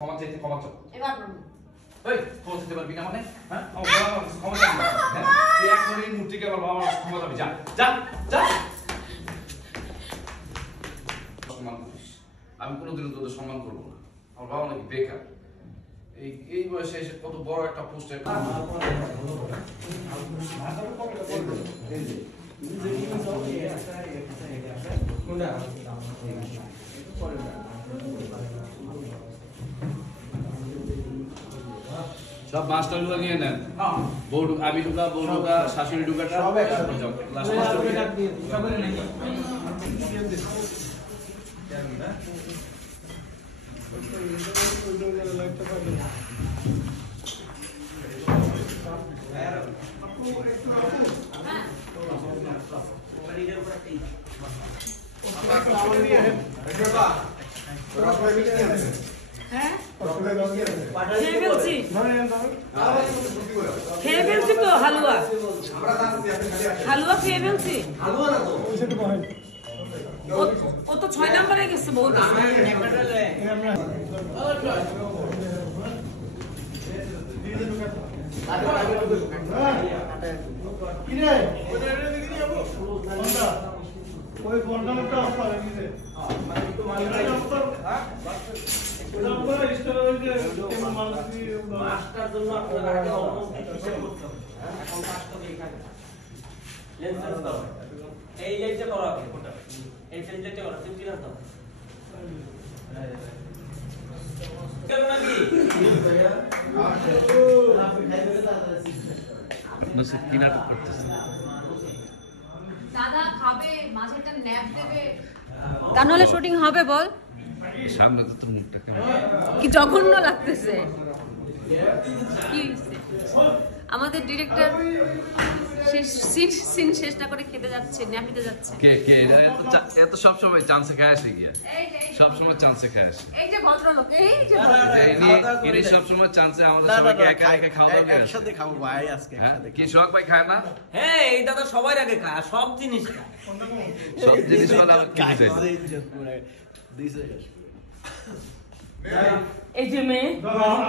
ক্ষমা চাইতে ক্ষমা চাও এবার বলুন এই ক্ষমা চাইতে পারবি না মানে হ্যাঁ বাবা ক্ষমা চাইবি হ্যাঁ তুই এক মিনিট মূর্তিকে আবার বাবা ক্ষমা চাবি যা যা যা সম্মান করিস আমি কোনোদিনও তোদের সম্মান করবো না আমার বাবা নাকি বেকার এই বয়সে এসে কত বড় একটা পোস্টে সব মাস্টার গুলো নিয়ে নেন বউ আমি ঢুকা বউ ঢুকা শাশুড়ি ঢুকাটা সব একসাথে যাও লাস্ট মাস্টার দিয়ে সবাই নেই খেয়ে ফেলছি তো হালুয়া হালুয়া খেয়ে ফেলছি ও তো 6 নম্বরে গেছে বহুত ওই বন্ডালটা অফ করে দিতে মানে একটু মালিকের অফ কর ওটা পুরো স্টোর হইছে কেমন মালসি মাস্টার জন্য আপনারা আগে অনুমতি হিসাব করতে হবে এখন পাঁচটা দেখাই লেন্সের দাও এই লেন্সে করো আগে ওটা এই লেন্সে করো তুমি না দাও কেন নাকি নসিব কিনার করতেছে দাদা খাবে মাঝেটা ন্যাপ দেবে তা নাহলে শুটিং হবে বল সামনে তো তোর মুখটা কেমন কি জঘন্য লাগতেছে কি আমাদের ডিরেক্টর সিন শেষ না করে খেতে যাচ্ছে ন্যাপিতে যাচ্ছে কে কে এত সব সময় চান্সে খায় আসে গিয়া সব সময় চান্সে খায় আসে এই যে ভদ্রলোক এই যে ইনি সব সময় চান্সে আমাদের সবাইকে একা একা খাওয়া দাওয়া করে একসাথে খাবো ভাই আজকে একসাথে কি সোহাগ ভাই খায় না হ্যাঁ এই দাদা সবার আগে খায় সব জিনিস খায় সব জিনিস হলো আবার কি বুঝাই এই যে মেয়ে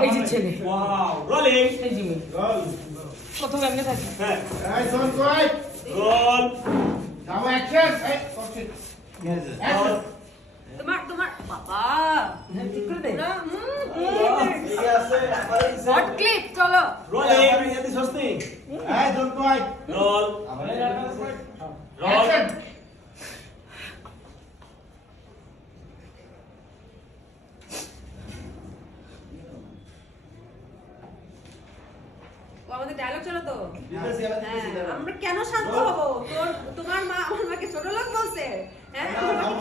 এই যে ছেলে ওয়াও রোলিং এই যে মেয়ে প্রথমে এমনি থাকে এই শোন কই রোল নাও অ্যাকশন এই অ্যাকশন তোমার বাবা ঠিক করে দে ঠিক আছে হট ক্লিপ চলো রোলিং এদি সস্তি এই শোন কই রোল রোল অ্যাকশন আমাদের ডায়লগ চলো তো আমরা কেন শান্ত হব তোমার মা আমার মাকে ছোট লোক বলছে হ্যাঁ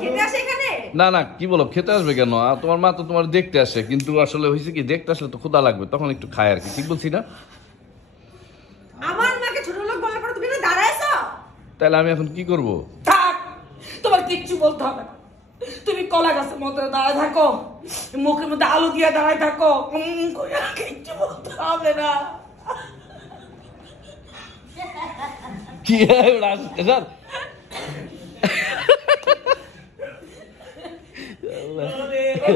খেতে আসে এখানে না না কি বলো খেতে আসবে কেন আর তোমার মা তো তোমার দেখতে আসে কিন্তু আসলে হয়েছে কি দেখতে আসলে তো ক্ষুধা লাগবে তখন একটু খায় আর কি ঠিক বলছি না আমার মাকে ছোট লোক বলার পর তুমি না দাঁড়াইছো তাহলে আমি এখন কি করব থাক তোমার কিচ্ছু বলতে হবে না তুমি কলা গাছের মতো দাঁড়ায় থাকো মুখের মধ্যে আলু দিয়ে দাঁড়ায় থাকো কিচ্ছু বলতে হবে না কি স্যার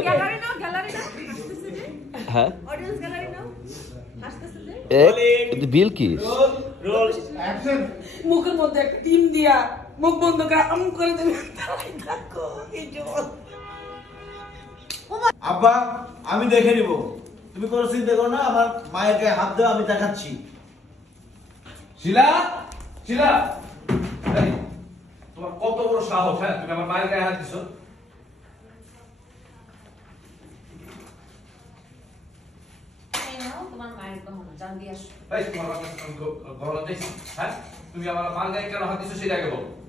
গ্যালারি নাও হাসতেছে যে হ্যাঁ অডিয়েন্স গ্যালারি নাও হাসতেছে যে বিল কি রোল অ্যাকশন মুখের মধ্যে একটা ডিম দিয়া মুখ বন্ধ করে আম করে দেবে দাঁড়ায় থাকো কিচ্ছু বলতে আব্বা আমি দেখে নিব তুমি কোনো চিন্তা করো না আমার মায়ের গায়ে হাত দাও আমি দেখাচ্ছি শিলা শিলা এই তোমার কত বড় সাহস হ্যাঁ তুমি আমার মায়ের গায়ে হাত দিছো এই নাও তোমার মায়ের গহনা জান দিয়ে আসো এই তোমার গহনা দেখছি হ্যাঁ তুমি আমার মায়ের গায়ে কেন হাত দিছো সেটা আগে বলো